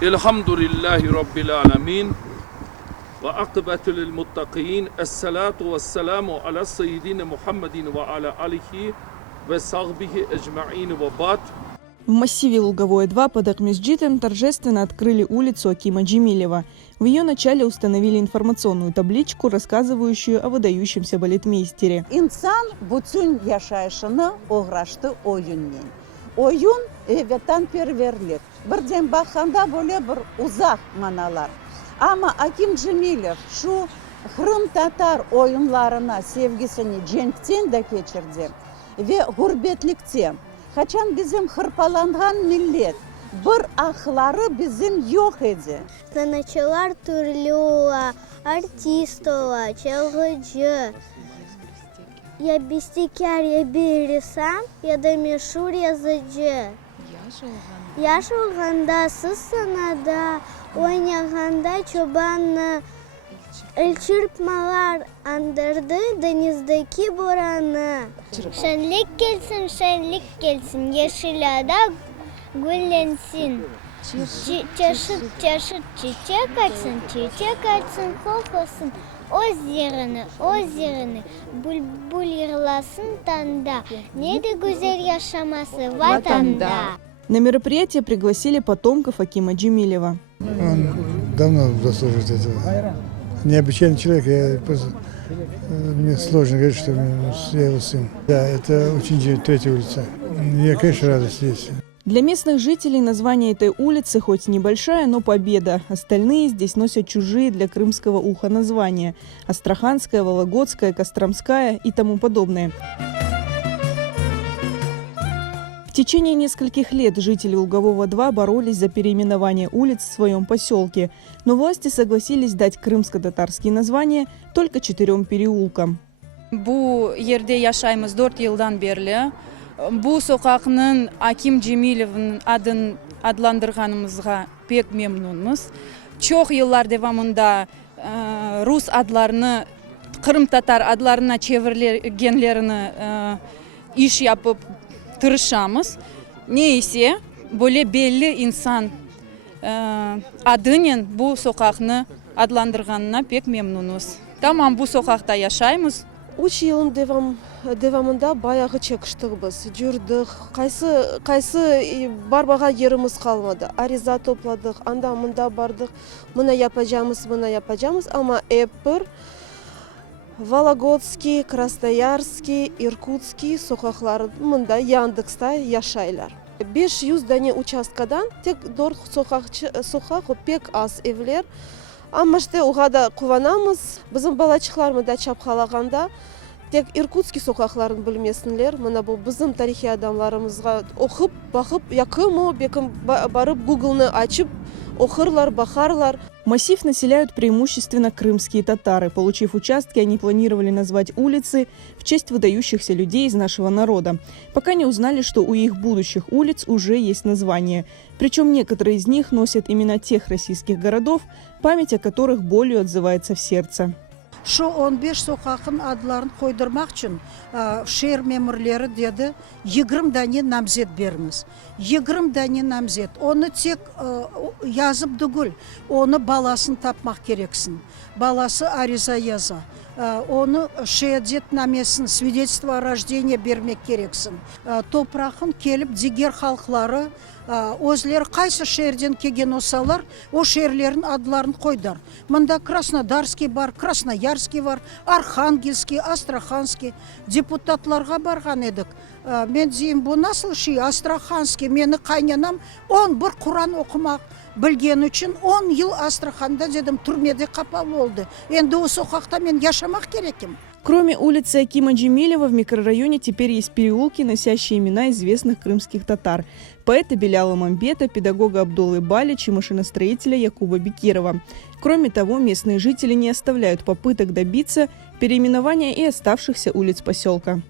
Элхамдулиллахи Раббил Аламин. Ва акибату лил муттакин. Ассалату вассаламу аля сайидина Мухаммадин ва аля алихи ва сахбихи аджмаин ва бад. В массиве Луговое-2 под Акмесджитом торжественно открыли улицу Акима Джемилева. В ее начале установили информационную табличку, рассказывающую о выдающемся балетмейстере. İnsan bütün yaşayışını uğraştı oyunla. Oyun vatanperverlik. Birden bakanda böyle bir uzak manalar. Ama Akim Cemilov şu Kırım Tatar oyunlarına sevgisini cenkten de geçirdi ve gurbetlikten. Kaçan bizim hırpalangan millet, bir ahları bizim yok idi. Sanatçılar türlü artistler, çalgıcı, ya bestekar, ya bir ressam, ya da meşhur yazıcı. Yaş olganda, siz sanada, oynaganda çobanı, el çırpmalar andırdı denizdeki boranı. Şenlik gelsin, yeşilada güllensin. Çeşit çiçek açsın, koklasın. Озерını, bülbül yırlasın tanda. Ne de güzel yaşaması vatanda. На мероприятие пригласили потомков Акима Джемилева. Он давно заслуживает этого. Необычайный человек, мне сложно говорить, что я его сын. Да, это очень третья улица. Я, конечно, рад здесь. Для местных жителей название этой улицы хоть небольшая, но победа. Остальные здесь носят чужие для крымского уха названия – Астраханская, Вологодская, Костромская и тому подобное. В течение нескольких лет жители Лугового-2 боролись за переименование улиц в своем поселке, но власти согласились дать крымско-татарские названия только 4 переулкам. Bu yerde yaşayımız 4 yıldan beri. Bu sokağın Akim Cemilev'in adlandırganımızga pek memnunuz. Çok yıllar devamında Rus adlarını, Kırım Tatar adlarına çevirgenlerini iş yapıp tırışamız. Neyse, böyle belli insan adının bu sokağını adlandırganına pek memnunuz. Tamam, bu sokakta yaşayımız. 3 yılın devamında bayağı çekiştik biz. Жүрдік. Kaysı barbağa yerimiz kalmadı. Ariza topladık, anda mında bardık. Mına yapacağımız ama bir Вологодский, Krasnoyarski, Irkutski sokaklarında Yandeks'ta yaşaylar. 500 tane участкадан tek 4 sokak pek az evler. Ama işte oğada kuvanamız. Bizim balacıklarımı da çapkalaganda tek Irkutski sokaklarını bilmesinler. Mana bu bizim tarihi adamlarımızga okup, bakıp, yakın mı, barıp Google'ını açıp okurlar, bakarlar. Массив населяют преимущественно крымские татары. Получив участки, они планировали назвать улицы в честь выдающихся людей из нашего народа, пока не узнали, что у их будущих улиц уже есть название. Причем некоторые из них носят имена тех российских городов, память о которых болью отзывается в сердце. Şu 15 sokağın adlarını koydurmak için şehir memurları dedi 20 tane namzet veriniz. 20 tane namzet. Onu tek yazıp değil, onu balasını tapmak gereksin. Balası ariza yaza. Onu şehadetnamesini, свидетельство о рождении vermek gereksin. Toprağın kelip diğer halkları özleri kaysı şehirden kelgen olsalar, o şehirlerin adlarını koydular. Mında Krasnodarski var, Krasnoyarski var, Arkhangelski, Astrаханский. Депутатlarga bargan edik. Men diyeyim bu nasıl şey Astrаханский, meni kaynanam 11 Kur'an okumak bilgen için 10 yıl Astrахан'da dedim türmede kapalı oldu. Endi o sokakta men yaşamak gerekim. Кроме улицы Акима Джемилева, в микрорайоне теперь есть переулки, носящие имена известных крымских татар. Поэта Беляла Мамбета, педагога Абдуллы Балич и машиностроителя Якуба Бекирова. Кроме того, местные жители не оставляют попыток добиться переименования и оставшихся улиц поселка.